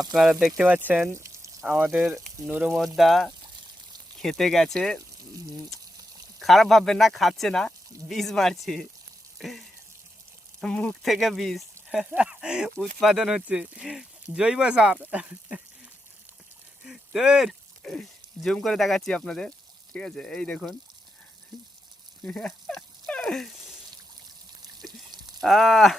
আপনারা দেখতে পাচ্ছেন আমাদের নুরুমদ্দা খেতে গেছে। খারাপ ভাববেন না, খাচ্ছে না, বীজ মারছে, মুখ থেকে বীজ উৎপাদন হচ্ছে, জৈব সার। তোর জুম করে দেখাচ্ছি আপনাদের, ঠিক আছে? এই দেখুন। আহ